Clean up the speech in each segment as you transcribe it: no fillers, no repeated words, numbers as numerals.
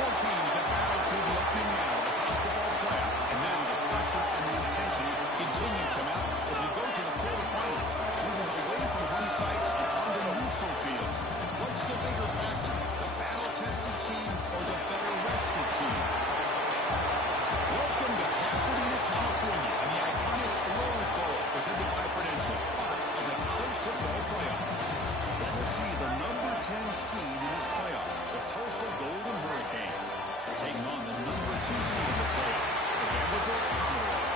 Four teams have battled through the opening round of the college football playoff, and now the pressure and the intensity continue to mount as we go to the quarterfinals, moving away from home sites and onto neutral fields. What's the bigger factor, the battle-tested team or the better-rested team? Welcome to Pasadena, California, and the iconic Rose Bowl, presented by Prudential, part of the college football playoff. As we'll see the number 10 seed in this playoff, the Tulsa Golden Hurricanes, taking on the number 2 seed in the playoff, the Vanderbilt Commodores.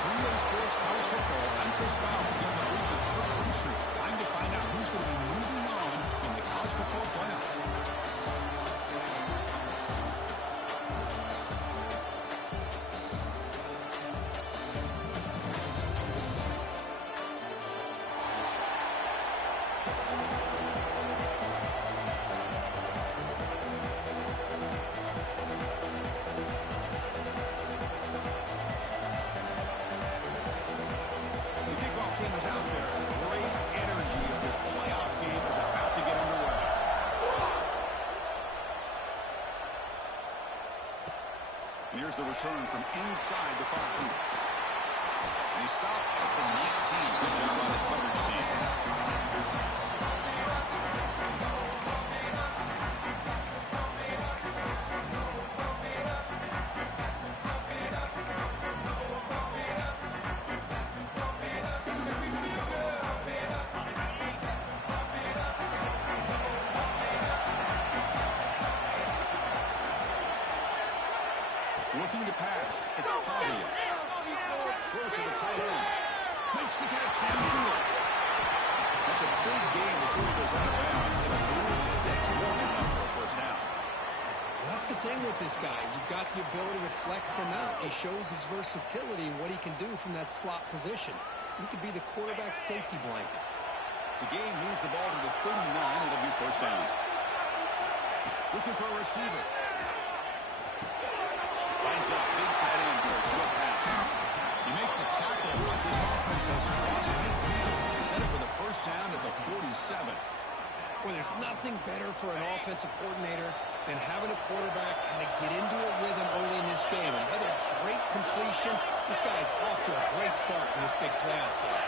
Three-way sports college football. I'm Chris Fowler, here on the booth with Kirk Brewster. Time to find out who's going to be moving on in the college football playoff. Here's the return from inside the 5. They stop at the 19. Good job on the coverage team. Looking to pass, it's Pavia. Throws to the tight end. Makes the catch downfield. That's a big gain before he goes out of bounds. It'll move the sticks more than enough for a first down. Well, that's the thing with this guy. You've got the ability to flex him out. He shows his versatility and what he can do from that slot position. He could be the quarterback safety blanket. The game moves the ball to the 39. It'll be first down. Looking for a receiver. Finds that big tight end for a short pass. You make the tackle, but this offense has crossed midfield. Set up with a first down at the 47. Well, there's nothing better for an offensive coordinator than having a quarterback kind of get into a rhythm early in this game. Another great completion. This guy's off to a great start in this big playoff game.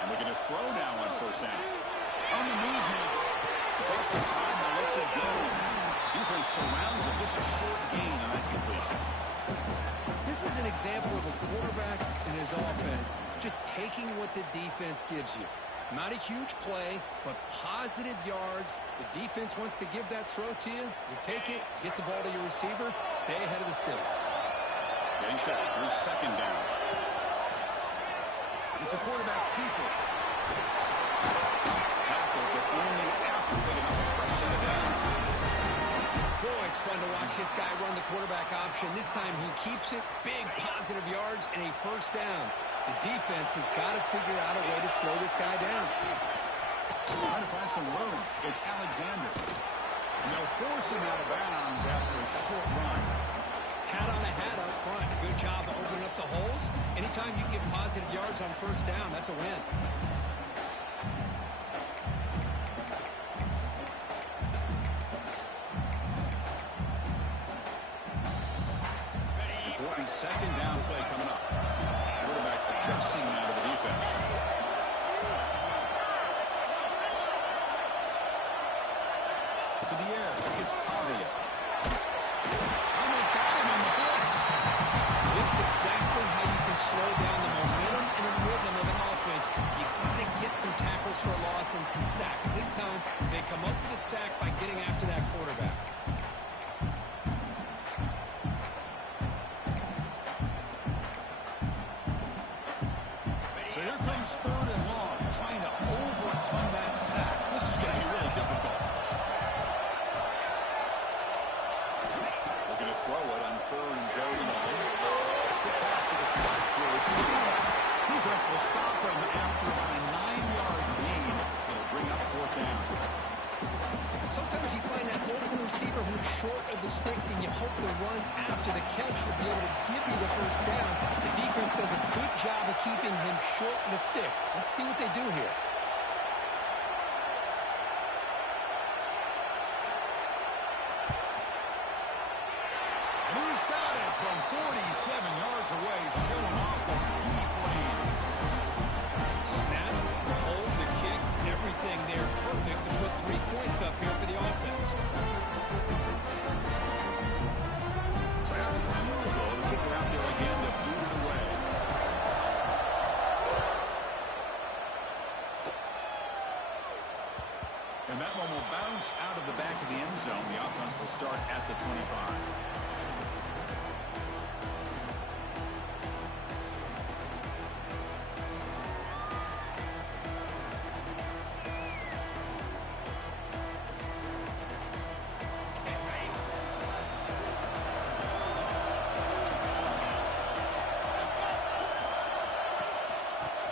And looking to throw now on first down. On the move now. Got some time, now lets it go. Defense surrounds him. Just a short gain on that completion. This is an example of a quarterback and his offense just taking what the defense gives you. Not a huge play, but positive yards. The defense wants to give that throw to you. You take it, get the ball to your receiver, stay ahead of the sticks. Getting set. Here's second down. It's a quarterback keeper. Tackle, but only after big enough to crush set of downs. Boy, it's fun to watch this guy run the quarterback option. This time he keeps it, big positive yards, and a first down. The defense has got to figure out a way to slow this guy down. Trying to find some room. It's Alexander. And they'll force him out of bounds after a short run. Hat on a hat up front. Good job of opening up the holes. Anytime you get positive yards on first down, that's a win. Important second down play coming up. Quarterback adjusting now to the defense. To the air. It's Pavia. And they've got him on the blitz. This is exactly how you can slow down the momentum and the rhythm of an offense. You got to get some tackles for a loss and some sacks. This time, they come up with a sack by getting after that quarterback. So here comes third and long, trying to overcome that sack. This is going to be really difficult. Looking to throw it on third and very long. The pass to the flat to a receiver. Defense will stop him after about a 9-yard gain. It'll bring up fourth down. Sometimes you find that open receiver who's short of the sticks, and you hope the run after the catch will be able to give you the first down. The defense does a good job of keeping him short of the sticks. Let's see what they do here. yards away, showing off the deep lanes. Snap, the hold, the kick, everything there perfect to put 3 points up here for the offense. So after the field goal, the kicker out there again to boot it away. And that one will bounce out of the back of the end zone. The offense will start at the 25.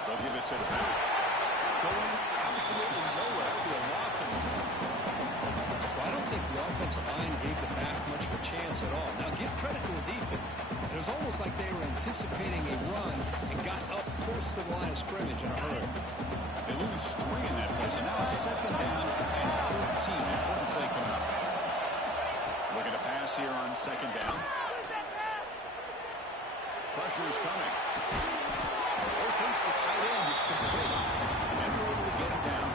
They'll give it to the back. Going absolutely nowhere for a loss of it. Well, I don't think the offensive line gave the back much of a chance at all. Now, give credit to the defense. It was almost like they were anticipating a run and got up close to the line of scrimmage in a hurry. They lose 3 in that place, and now it's 2nd down and 13. Important play coming up. Look at the pass here on 2nd down. Pressure is coming. Rotates the tight end. It's complete. And we're able to get it down.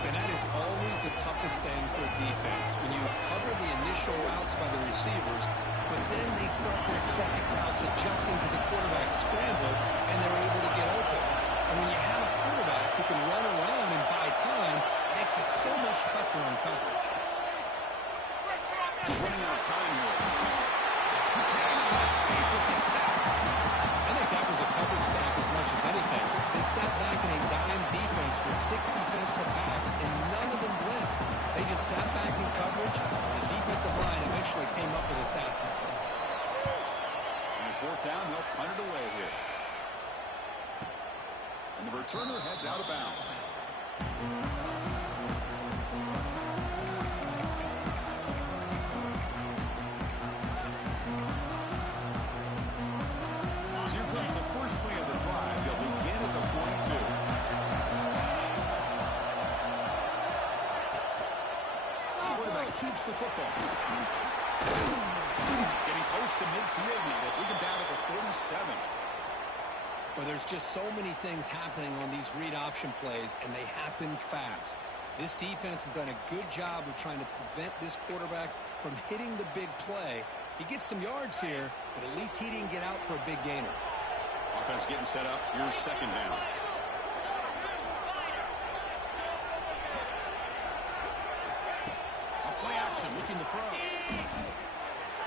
And that is always the toughest thing for a defense, when you cover the initial routes by the receivers, but then they start their second routes adjusting to the quarterback scramble, and they're able to get open. And when you have a quarterback who can run around and buy time, it makes it so much tougher on coverage. He's running out of time here. He can't escape. It's a sack. I think that was a coverage sack as much as anything. They sat back in a dime defense with 6 defensive backs, and none of them blitzed. They just sat back in coverage. The defensive line eventually came up with a sack. On 4th down, they'll punt it away here. And the returner heads out of bounds. Keeps the football. Getting close to midfield now. They bring him down at the 47. Well, there's just so many things happening on these read option plays, and they happen fast. This defense has done a good job of trying to prevent this quarterback from hitting the big play. He gets some yards here, but at least he didn't get out for a big gainer. Offense getting set up. Here's 2nd down. Looking to throw.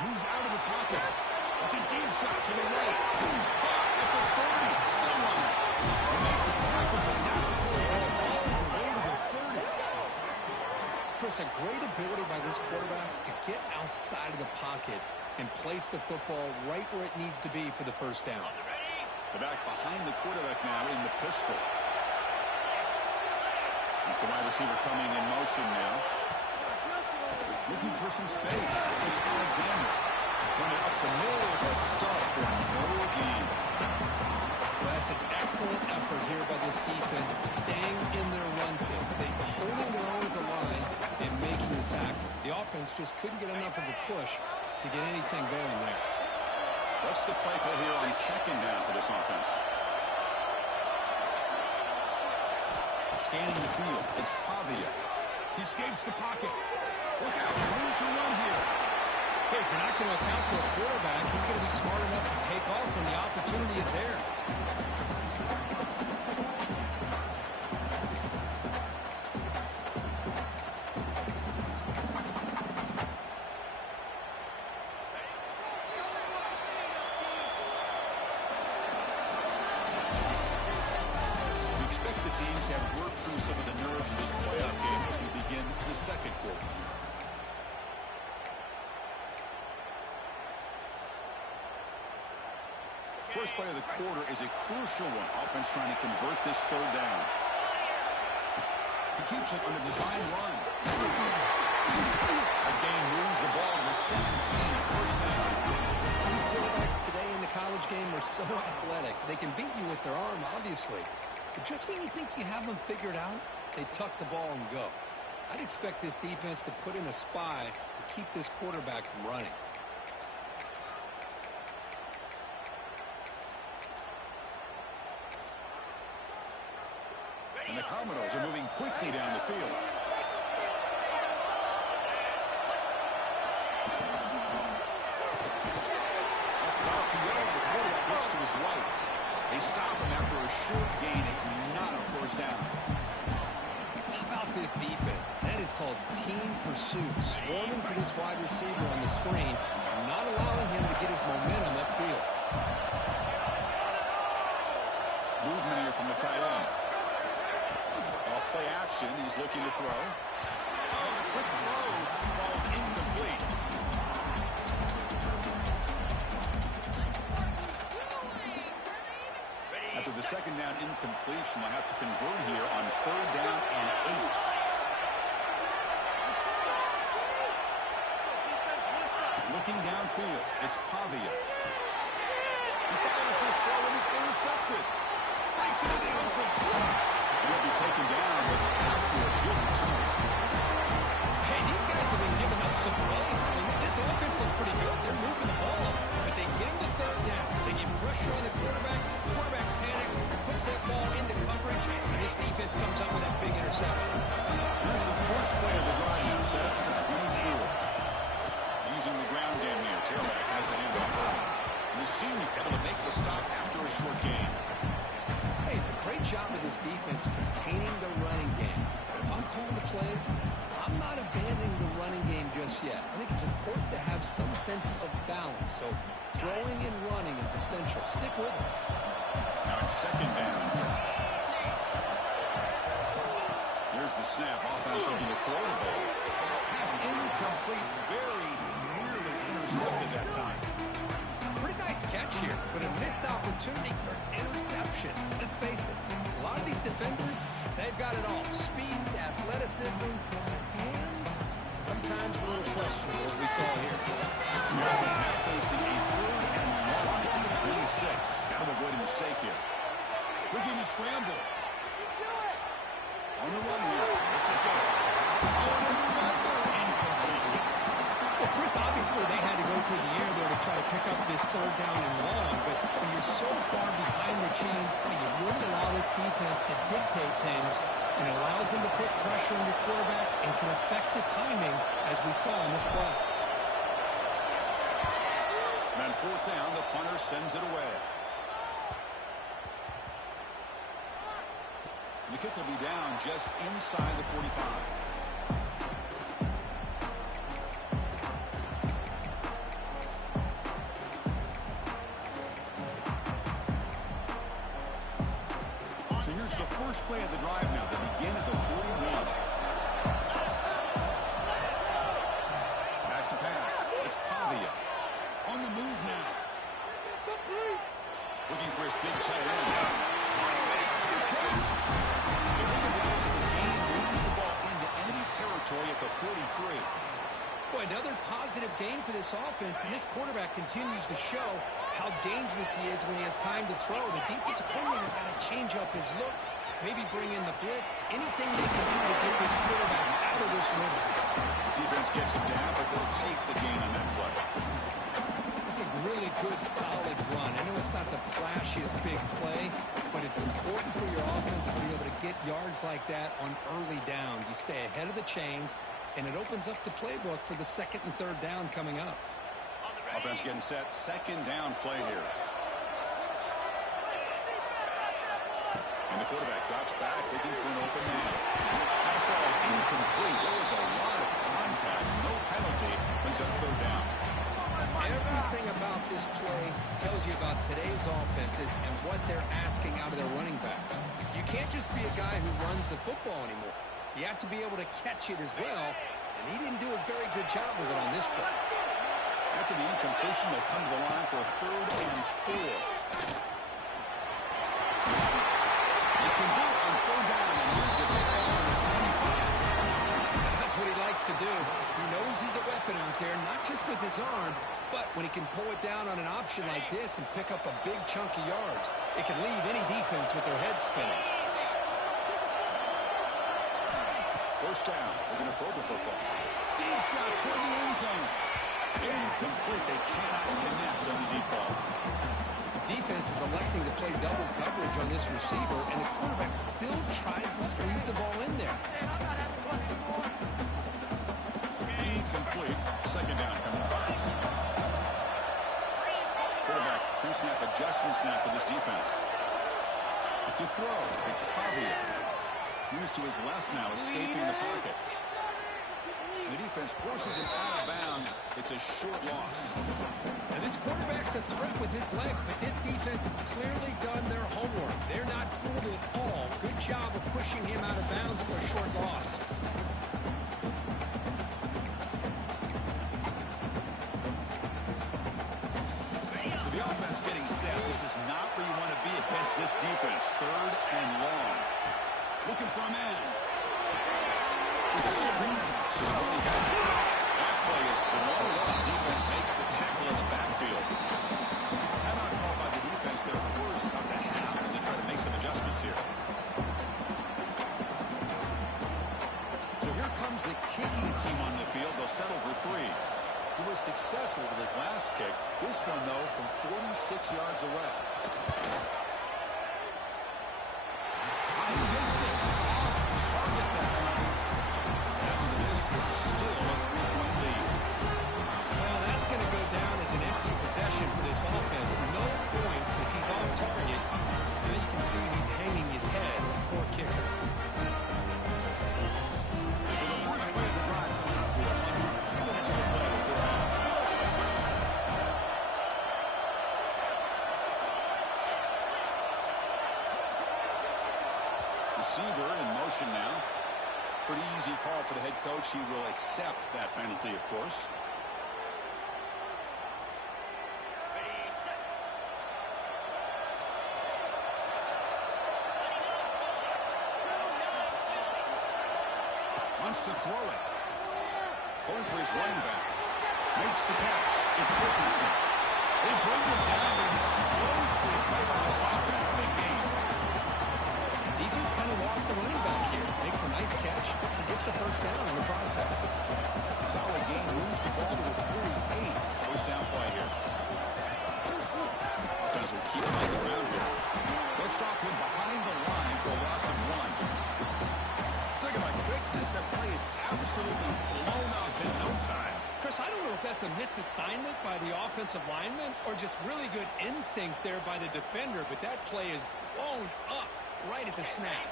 Moves out of the pocket. It's a deep shot to the right. At the 30. Still on it. They make the tackle, but not before he gets all the way to the 30. Chris, a great ability by this quarterback to get outside of the pocket and place the football right where it needs to be for the 1st down. The back behind the quarterback now in the pistol. It's the wide receiver coming in motion now. Looking for some space. It's Alexander. Running up the middle of that stuff for no gain. Well, that's an excellent effort here by this defense, staying in their run fix. They're holding their own at the line and making the tackle. The offense just couldn't get enough of a push to get anything going there. What's the play call here on 2nd down for this offense? Scanning the field. It's Pavia. He escapes the pocket. Look out, room to run here. Hey, if you're not going to account for a quarterback, you're going to be smart enough to take off when the opportunity is there. We expect the teams have worked through some of the nerves of this playoff game as we begin the 2nd quarter. First play of the quarter is a crucial one. Offense trying to convert this 3rd down. He keeps it on a design run. That game moves the ball to the 17. 1st down. These quarterbacks today in the college game are so athletic. They can beat you with their arm, obviously. But just when you think you have them figured out, they tuck the ball and go. I'd expect this defense to put in a spy to keep this quarterback from running. the Commodores are moving quickly down the field. The quarterback looks to his right. They stop him after a short gain. It's not a first down. How about this defense? That is called team pursuit. Swarming to this wide receiver on the screen, not allowing him to get his momentum upfield. Movement here from the tight end. Off play action. He's looking to throw. Oh, the quick throw falls incomplete. After the second down incompletion, they'll have to convert here on 3rd down and 8. Looking downfield, it's Pavia. He fires this throw and it's intercepted. Breaks into the open. He'll be taken down, but after a good return. Hey, these guys have been giving up some plays. I mean, this offense looks pretty good. They're moving the ball, but they get him to 3rd down. They get pressure on the quarterback. Quarterback panics, puts that ball into coverage, and this defense comes up with that big interception. Here's the first play of the drive now, set up at the 24. Using the ground game here, tailback has the handoff early. And the senior able to make the stop after a short gain. Hey, it's a great job of this defense containing the running game. But if I'm calling the plays, I'm not abandoning the running game just yet. I think it's important to have some sense of balance. So throwing and running is essential. Stick with it. Now it's 2nd down. Here's the snap. Offense looking to throw the ball. Pass incomplete. Very nearly intercepted that time. Pretty nice catch here, but a missed opportunity for an interception. Let's face it, a lot of these defenders, they've got it all. Speed, athleticism, hands, sometimes a little questionable, as we saw here. The offense now facing a 3rd and 1 on the 26. Got to avoid a mistake here. Looking to scramble. On the run here. Let's it go. Oh, and another incompletion. Well, Chris, obviously they had to go through the air there to try to pick up this 3rd down and long, but when you're so far behind the chains, you really allow this defense to dictate things, and it allows them to put pressure on your quarterback and can affect the timing, as we saw in this play. And on 4th down, the punter sends it away. The kick will be down just inside the 45. So here's the first play of the drive now. They begin at the 41. Back to pass. It's Pavia. On the move now. Looking for his big tight end. He makes the catch. They bring him down to the game, moves the ball into enemy territory at the 43. Boy, another positive game for this offense, and this quarterback continues to show how dangerous he is when he has time to throw. The defensive coordinator's got to change up his looks, maybe bring in the blitz, anything they can do to get this quarterback out of this rhythm. Defense gets him down, but they'll take the gain on that play. It's a really good, solid run. I know it's not the flashiest big play, but it's important for your offense to be able to get yards like that on early downs. You stay ahead of the chains, and it opens up the playbook for the 2nd and 3rd down coming up. Offense getting set. 2nd down play here. And the quarterback drops back, looking for an open man. Pass ball is incomplete. There was a lot of contact. No penalty. Brings up 3rd down. Everything about this play tells you about today's offenses and what they're asking out of their running backs. You can't just be a guy who runs the football anymore. You have to be able to catch it as well, and he didn't do a very good job of it on this play. After the incompletion, they'll come to the line for a 3rd and 4. They convert on 3rd down and move the ball to the 25. That's what he likes to do. He knows he's a weapon out there, not just with his arm, but when he can pull it down on an option like this and pick up a big chunk of yards, it can leave any defense with their head spinning. 1st down. They're going to throw the football. Deep shot toward the end zone. Incomplete. They cannot connect on the deep ball. defense is electing to play double coverage on this receiver, and the quarterback still tries to squeeze the ball in there. Incomplete. Second down coming up. Quarterback pre-snap adjustment snap for this defense. To throw, it's Pavia. Moves to his left now, escaping the pocket. The defense forces him out of bounds. It's a short loss. Now this quarterback's a threat with his legs, but this defense has clearly done their homework. They're not fooled at all. Good job of pushing him out of bounds for a short loss. So the offense getting set. This is not where you want to be against this defense. Third and long. Looking for a man. That play is blown up. Defense makes the tackle in the backfield. Timeout called by the defense their first of the half as they try to make some adjustments here. So here comes the kicking team on the field. They'll settle for 3. He was successful with his last kick. This one, though, from 46 yards away. He missed it. Off target that time. After the miss, it's still a 3-point lead. Well, that's going to go down as an empty possession for this offense. No points as he's off target. Now you can see he's hanging his head. Poor kicker. So the first play of the drive coming up here. Under 3 minutes to play before half. Receiver in motion now. Pretty easy call for the head coach. He will accept that penalty, of course. Wants to throw it. Going for his running back. Makes the catch. It's Richardson. They bring him down. An explosive play by this offense. Big game. Defense kind of lost the running back here. Makes a nice catch. Gets the first down in the process. Solid game. Moves the ball to the 48. First down play here. Offense will keep him on the ground here. They'll stop him behind the line for a loss of 1. Talking about quickness, that play is absolutely blown up in no time. Chris, I don't know if that's a misassignment by the offensive lineman or just really good instincts there by the defender, but that play is blown up right at the snap.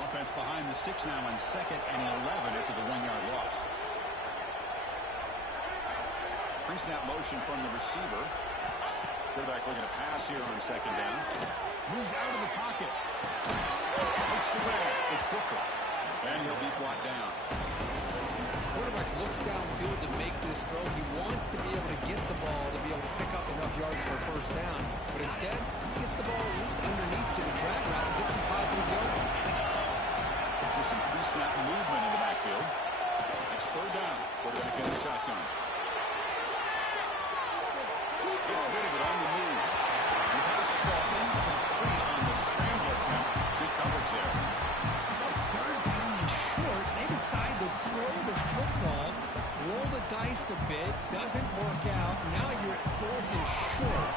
Offense behind the 6 now on 2nd and 11 after the 1-yard loss. Pre-snap motion from the receiver. Quarterback looking to pass here on 2nd down. Moves out of the pocket. Makes the grab. It's Booker. And he'll be brought down. Quarterback looks downfield to make this throw. He wants to be able to get the ball to be able to pick up enough yards for a first down. But instead, he gets the ball at least underneath to the drag route and gets some positive yards. There's some pre-snap movement in the backfield. It's 3rd down. Quarterback in the shotgun. Gets rid of it on the move. The pass ball incomplete on the scramble attempt. Good coverage there. 3rd down and short. They decide to throw the football, roll the dice a bit, doesn't work out. Now you're at 4th and short.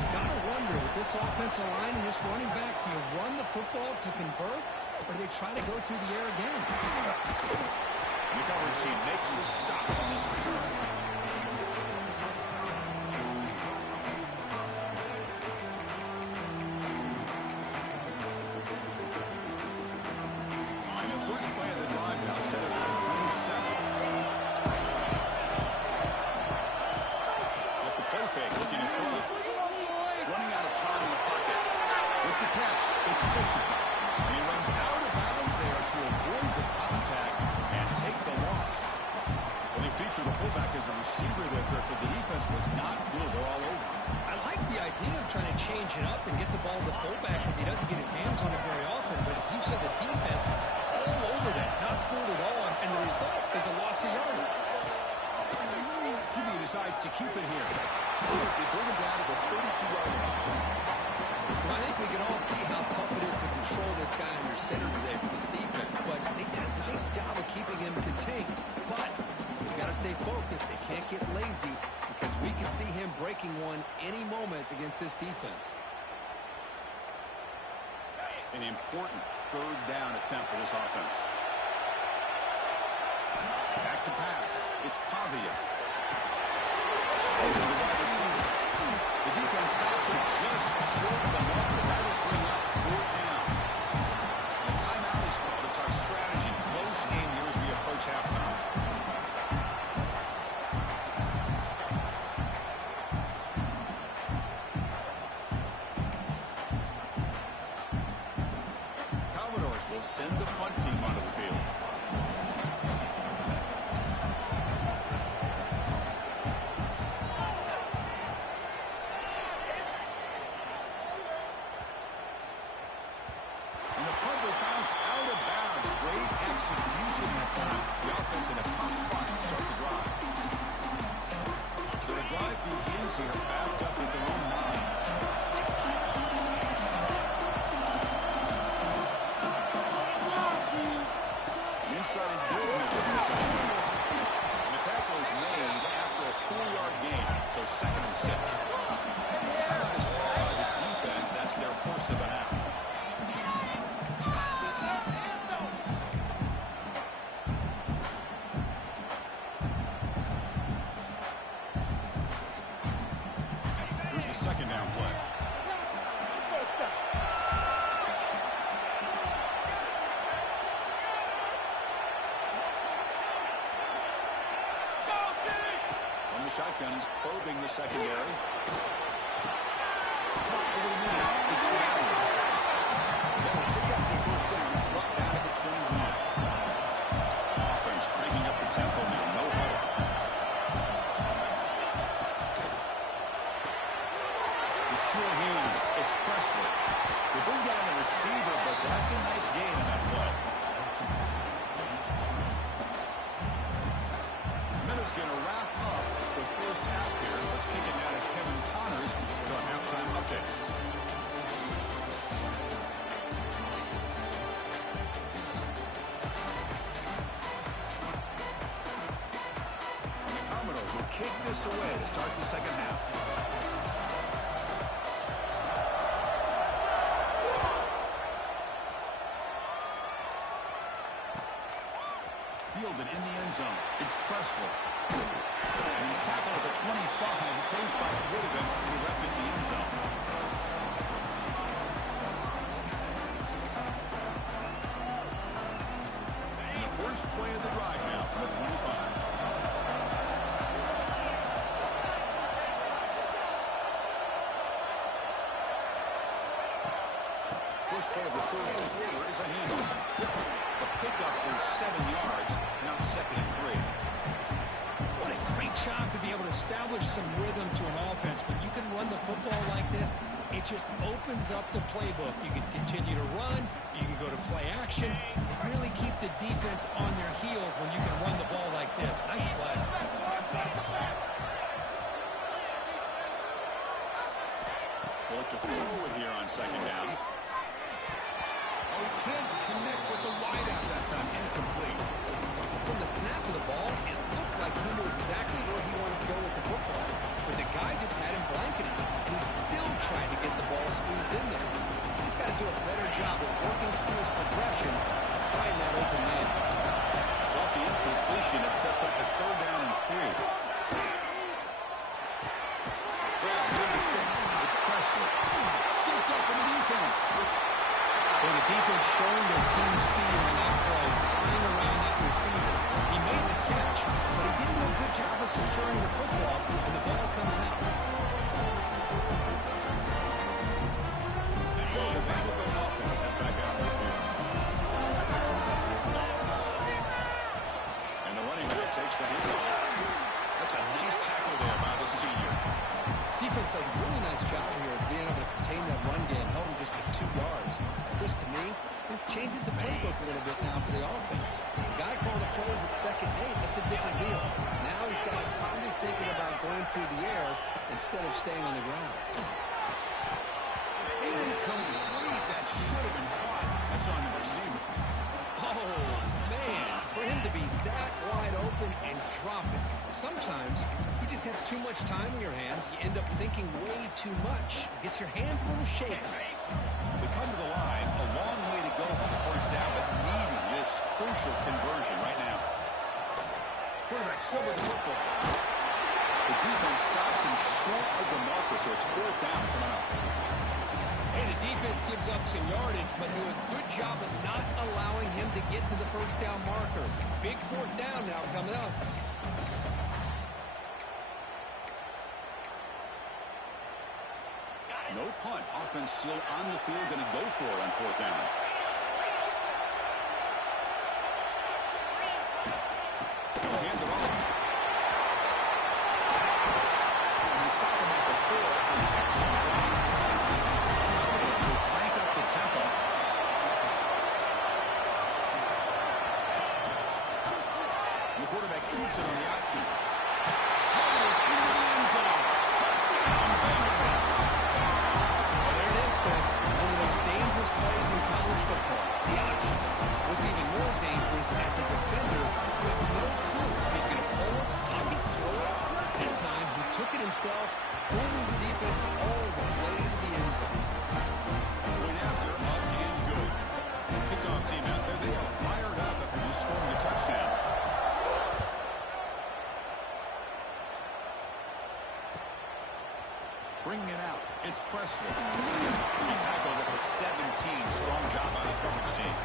You got to wonder with this offensive line and this running back, do you run the football to convert, or do they try to go through the air again? The coverage team makes the stop on this return. Decides to keep it here. They bring him down to the 32-yard line. Well, I think we can all see how tough it is to control this guy under center today for this defense, but they did a nice job of keeping him contained. But you got to stay focused. They can't get lazy because as we can see him breaking one any moment against this defense. An important third down attempt for this offense. Back to pass. It's Pavia. Straight to the wide receiver. The defense stops it just short of the marker. That will bring up fourth down. A timeout is called to talk strategy. Close game here as we approach halftime. Commodores will send the punt team onto the field. And the punt will bounce out of bounds. Great execution that time. The offense in a tough spot to start the drive. So the drive begins here, backed up at their own 9. Inside movement from the shotgun. And the tackle is made after a 4-yard gain, so 2nd and 6. Timeout is called by the defense. That's their first of the half. Here's the second down play. From the shotgun, he's probing the secondary. Over the middle, it's Vandy. They'll pick up the first down. He's brought down to the 21. Offense cranking up the tempo now. No huddle. The sure hands. It's Presley. They bring down the receiver, but that's a nice gain on that play. Minutes going to wrap up the first half here. Let's kick it now to Kevin Connors with our halftime update. And the Commodores will kick this away to start the second half. Fielded in the end zone. It's Presley. And he's tackled at the 25. Same spot it would have been when he left it in the end zone. And the first play of the drive now from the 25. First play of the third quarter is a handoff. The pickup is 7 yards, now 2nd and 3. What a great job to be able to establish some rhythm to an offense. When you can run the football like this, it just opens up the playbook. You can continue to run. You can go to play action. And really keep the defense on their heels when you can run the ball like this. Nice play. They'll look to throw it here on 2nd down. Oh, he can't connect with the wideout that time. Incomplete. From the snap of the ball, it looked like he knew exactly where he wanted to go with the football. But the guy just had him blanketed, and he's still trying to get the ball squeezed in there. He's got to do a better job of working through his progressions to find that open man. So off the incompletion, it sets up a 3rd down and 3. Crowd near the sticks. It's Presley. Scooped up in the defense. Well, the defense showing their team speed on that play, flying around that receiver. He made the catch, but he didn't do a good job of securing the football, and the ball comes out. So the Vanderbilt offense heads back out on the field. And the running back takes the handoff. That's a nice tackle there by the senior. Defense does a really nice job here of being able to contain that run game, held him just to 2 yards. This, to me, this changes the playbook a little bit now for the offense. The guy calling the plays at 2nd and 8, that's a different deal. Now he's got to probably thinking about going through the air instead of staying on the ground. Incomplete. That should have been caught. That's on the receiver. Oh, man, for him to be that wide open and drop it. Sometimes You just have too much time in your hands. You end up thinking way too much. It gets your hands a little shaky. We come to the line, a long way to go for the first down, but needing this crucial conversion right now. Quarterback still with the football. The defense stops him short of the marker, so it's fourth down coming up. Hey, the defense gives up some yardage, but do a good job of not allowing him to get to the first down marker. Big fourth down now coming up. No punt. Offense still on the field, going to go for it on fourth down. Hand it off. And they stop him at the 4. An excellent run. To crank up the tempo. The quarterback keeps it on the option. Rolls into the end zone. Touchdown, Vanderbilt. Well, there it is, Chris. One of those dangerous plays in college football. The option. What's even more dangerous as a defender, you have no clue if he's going to pull it, tuck it, throw it. That time, he took it himself, fooling the defense all the way to the end zone. Point after, up and good. Kickoff team out there. They are fired up after just scoring a touchdown. Bringing it out. It's Presley. He tackled at the 17. Strong job by the coverage team.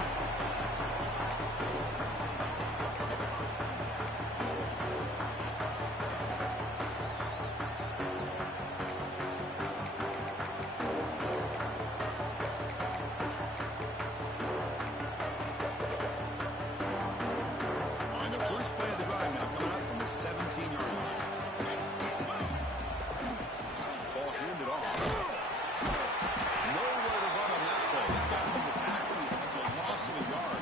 On the first play of the drive now, coming up from the 17-yard line. Ball handed off. Nowhere to run on that play. Got him in the backfield. It's a loss of a yard.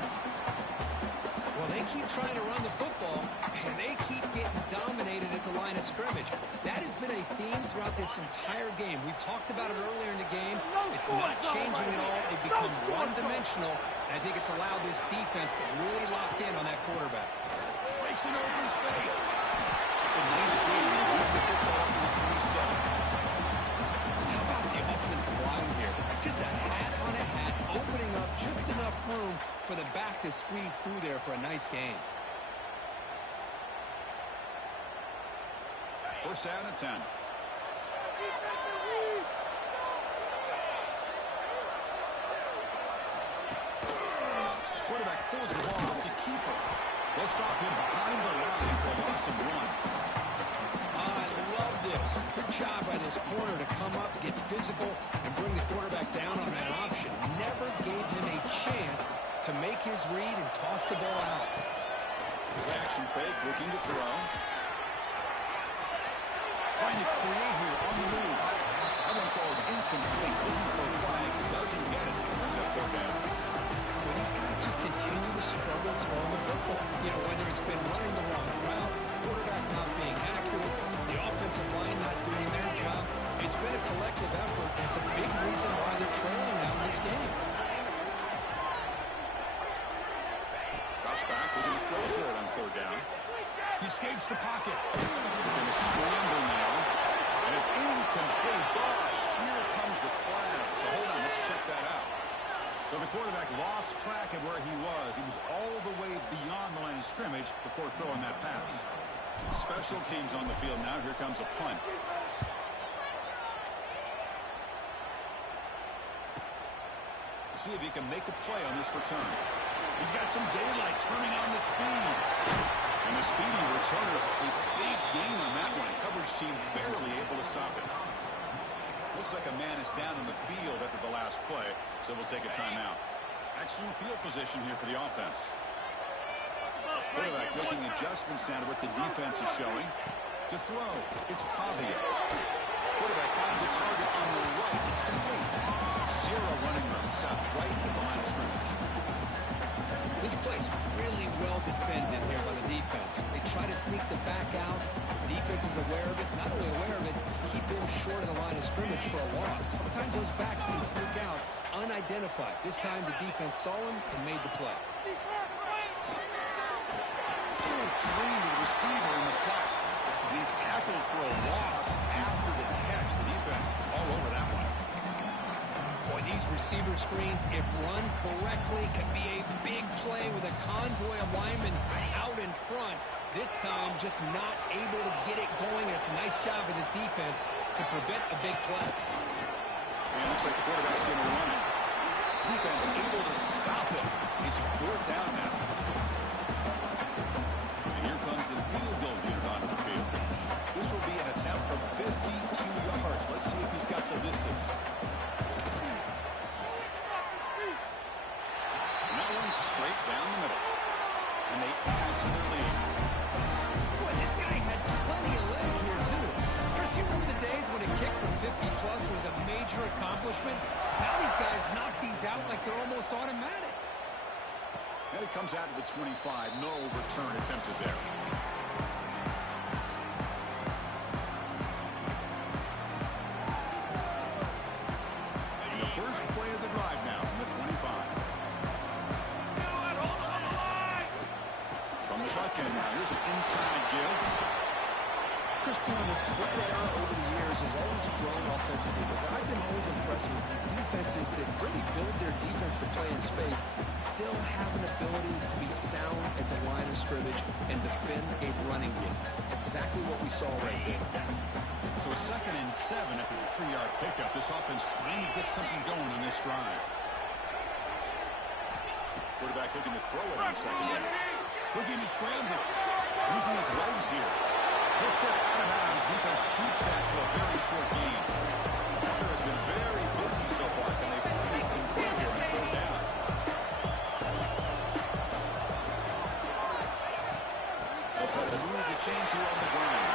Well, they keep trying to run the football, and they keep getting dominated at the line of scrimmage. That has been a theme throughout this entire game. We've talked about it earlier in the game. It's not changing at all. It becomes one-dimensional, and I think it's allowed this defense to really lock in on that quarterback. Breaks an open space. It's a nice game. Move the football up to the 27. How about the offensive line here? Just a hat on a hat, opening up just enough room for the back to squeeze through there for a nice game. First down at 10. Quarterback pulls the ball out to keeper. They'll stop him behind the line for a loss of 1. I love this. Good job by this corner to come up, get physical, and bring the quarterback down on that option. Never gave him a chance to make his read and toss the ball out. Action fake, looking to throw. Trying to create here on the move. That one falls incomplete. Looking for a flag. Doesn't get it. Brings up third down. Well, these guys just continue to struggle throwing the football. You know, whether it's been running the wrong route, quarterback not being accurate, the offensive line not doing their job. It's been a collective effort. It's a big reason why they're trailing now in this game. Drops back. Looking to throw for it on third down. He escapes the pocket. They're going to scramble now. And it's incomplete. But here comes the flag. So hold on. Let's check that out. So the quarterback lost track of where he was. He was all the way beyond the line of scrimmage before throwing that pass. Special teams on the field now. Here comes a punt. We'll see if he can make a play on this return. He's got some daylight turning on the speed. And the speedy returner, a big gain on that one. Coverage team barely able to stop it. Looks like a man is down in the field after the last play, so we'll take a timeout. Excellent field position here for the offense. Quarterback making adjustments down to what the defense is showing. To throw, it's Pavia. Quarterback finds a target on the right. It's complete. Zero running room. Stopped right at the line of scrimmage. This play's really well defended here by the defense. They try to sneak the back out. The defense is aware of it. Not only aware of it, keep him short of the line of scrimmage for a loss. Sometimes those backs can sneak out unidentified. This time the defense saw him and made the play. Screen to the receiver in the flat. The he's tackled for a loss after the catch. The defense all over that one. Boy, these receiver screens, if run correctly, can be a big play with a convoy of linemen out in front. This time, just not able to get it going. It's a nice job of the defense to prevent a big play. And it looks like the quarterback's going to run it. Defense able to stop it. It's 4th down now. And here comes the field goal unit onto the field. This will be an attempt from 52 yards. Let's see if he's got the distance. And that one straight down the middle. And they add to their lead. Boy, this guy had plenty of leg here, too. Chris, you remember the days when a kick from 50-plus was a major accomplishment? Now these guys knock these out like they're almost automatic. And it comes out to the 25. No return attempted there. And the first play of the drive now from the 25. From the shotgun now, here's an inside give. Christian, the spread era over the years has always grown offensively, but what I've been always impressed with defenses that really build their defense to play in space still have an ability to be sound at the line of scrimmage and defend a running game. It's exactly what we saw right there. So a 2nd and 7 after the 3-yard pickup. This offense trying to get something going on this drive. Quarterback looking to throw it on 2nd down. Looking to scramble. Using his legs here. He'll step out of bounds. Defense keeps that to a very short game. Hunter has been very busy so far. Can they finally convert here on 3rd down? They'll try to move the chains here on the ground.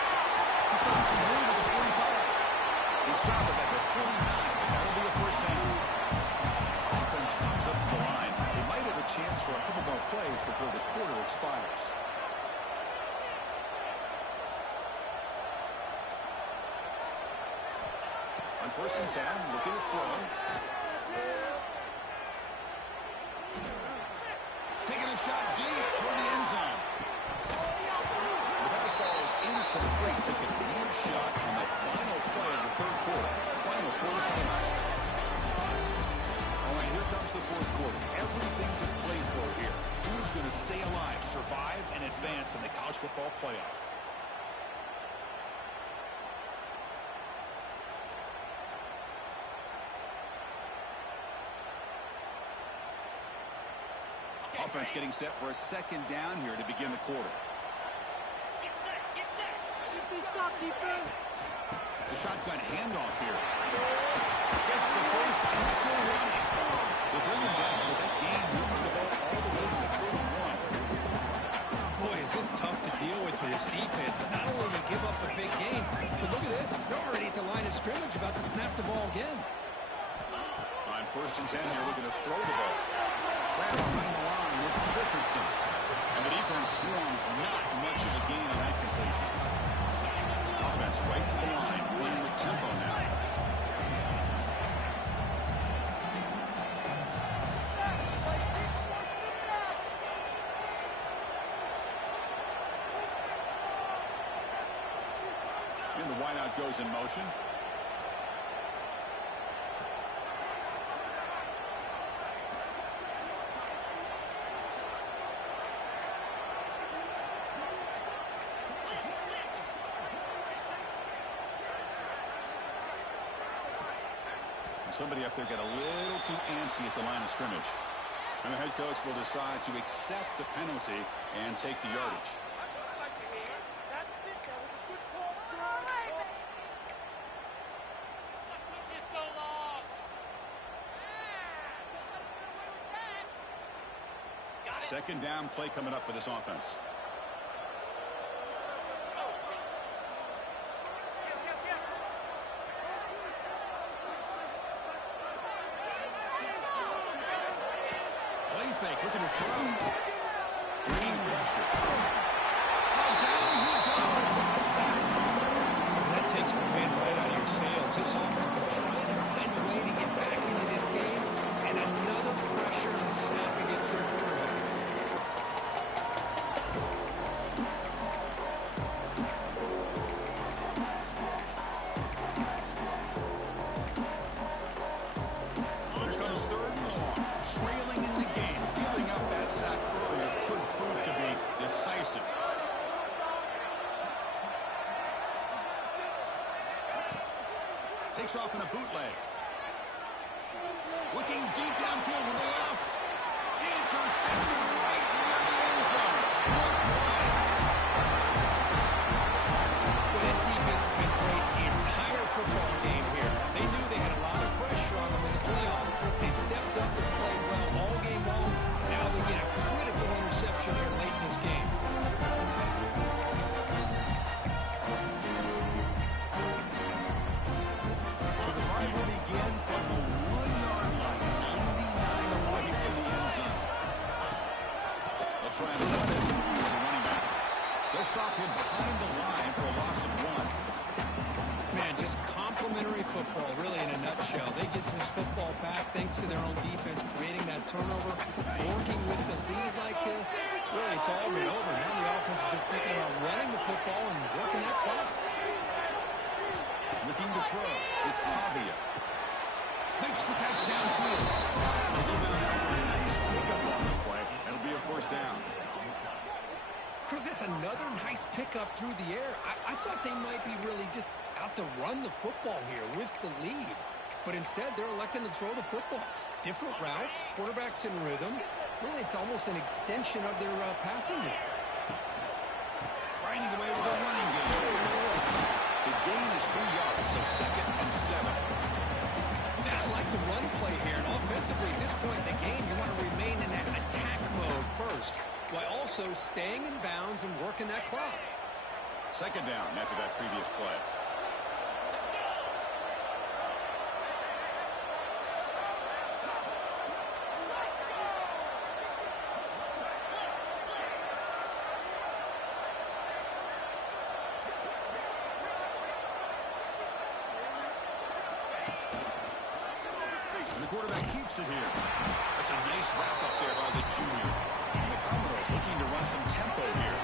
He's got some room at the 45. They stop it at the 49, and that'll be a 1st down. Offense comes up to the line. They might have a chance for a couple more plays before the quarter expires. On 1st and 10, look at the throw. Taking a shot deep toward the end zone. The baseball is incomplete. Took a deep shot on the final play of the 3rd quarter. Final quarter coming. All right, here comes the 4th quarter. Everything to play for here. Who's going to stay alive, survive, and advance in the college football playoff? Offense getting set for a 2nd down here to begin the quarter. Get set. Stop, defense. The shotgun handoff here. Gets the first and still running. They bring him down, but that game moves the ball all the way to the 31. Boy, is this tough to deal with for this defense. Not only they give up a big game, but look at this. They're already at the line of scrimmage about to snap the ball again. On 1st and 10, they're looking to throw the ball. Grab behind the line with Richardson. And the defense swarms not much of a gain on that completion. Offense right to the line, playing with tempo now. And the wideout goes in motion. Somebody up there got a little too antsy at the line of scrimmage. And the head coach will decide to accept the penalty and take the yardage. Second down play coming up for this offense. Play fake, looking to throw. Green rusher. Down he goes. It's a sack. That takes the wind right out of your sails. This offense is trying to find a way to get back into this game, and another pressure and a sack against their quarterback. Takes off in a bootleg. Looking deep downfield with the left. Intercepted right near the end zone. What a play. Well, this defense has been great the entire football game here. They knew they had a lot of pressure on them in the playoffs. They stepped up and played well all game long. And now they get a critical interception here late in this game. So the drive will begin from the 1-yard line, 99 away from the end zone. They'll try and run it. He's the running back. They'll stop him behind the line for a loss of 1. Man, just complimentary football, really, in a nutshell. They get this football back thanks to their own defense, creating that turnover, working with the lead like this. Really, it's all been over. Now the offense is just thinking about running the football and working that clock. Looking to throw. It's Pavia. Makes the catch downfield. They'll go down after a nice pickup on the play. That'll be a first down. Chris, that's another nice pickup through the air. I thought they might be really just out to run the football here with the lead. But instead, they're electing to throw the football. Different routes, quarterback's in rhythm. Really, it's almost an extension of their passing game. Grinding away with a running game. The gain is 3 yards, so 2nd and 7. Now, I like the run play here. And offensively, at this point in the game, you want to remain in that attack mode first, while also staying in bounds and working that clock. 2nd down after that previous play. And the quarterback keeps it here. That's a nice wrap up there by the junior. And the Commodores looking to run some tempo here.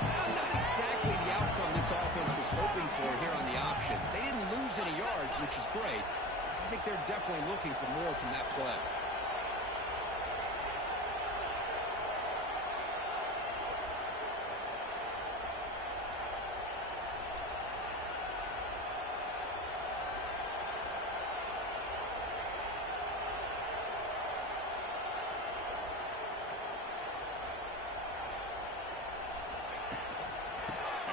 Well, not exactly the outcome this offense was hoping for here on the option. They didn't lose any yards, which is great. I think they're definitely looking for more from that play.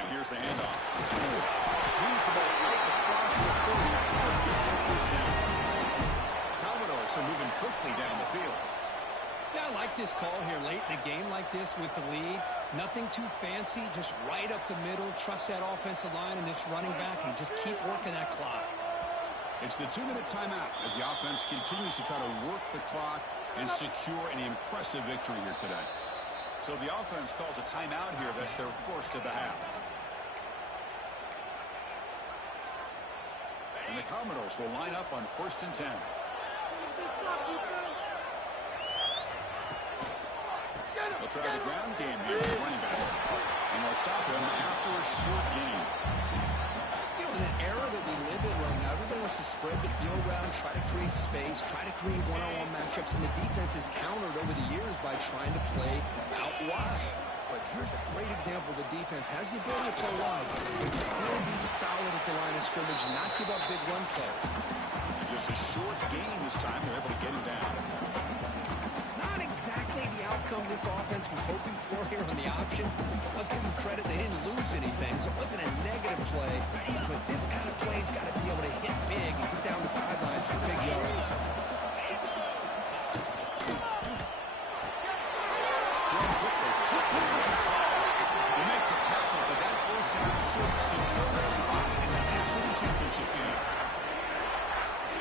Here's the handoff. Moves the ball right across the 30. Let's get for a first down. Commodores are moving quickly down the field. Yeah, I like this call here late in the game like this with the lead. Nothing too fancy, just right up the middle. Trust that offensive line and this running back and just keep working that clock. It's the 2-minute timeout as the offense continues to try to work the clock and secure an impressive victory here today. So the offense calls a timeout here. That's their first of the half. And the Commodores will line up on 1st and 10. They'll try the ground game here with the running back. And they'll stop him after a short gain. You know, in an era that we live in right now, everybody wants to spread the field around, try to create space, try to create one-on-one matchups, and the defense has countered over the years by trying to play out wide. But here's a great example. The defense has the ability to play wide, but still be solid at the line of scrimmage and not give up big run plays. Just a short gain this time. They're able to get him down. Not exactly the outcome this offense was hoping for here on the option. I'll give them credit. They didn't lose anything, so it wasn't a negative play. But this kind of play's got to be able to hit big and get down the sidelines for big yards. They make the tackle, but that first down should secure their spot in the national championship game.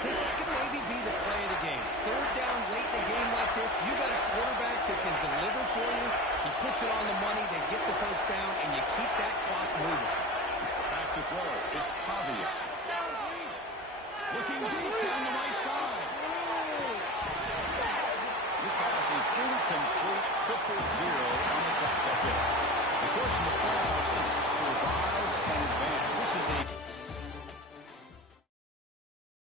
Chris, that could maybe be the play of the game. 3rd down late in the game like this, you got a quarterback that can deliver for you. He puts it on the money, they get the first down, and you keep that clock moving. Back to throw. It's Pavia. Looking deep down the right side. This pass is incomplete. 0-0 on the clock. That's it. The course in the playoffs is survive and advance. This is a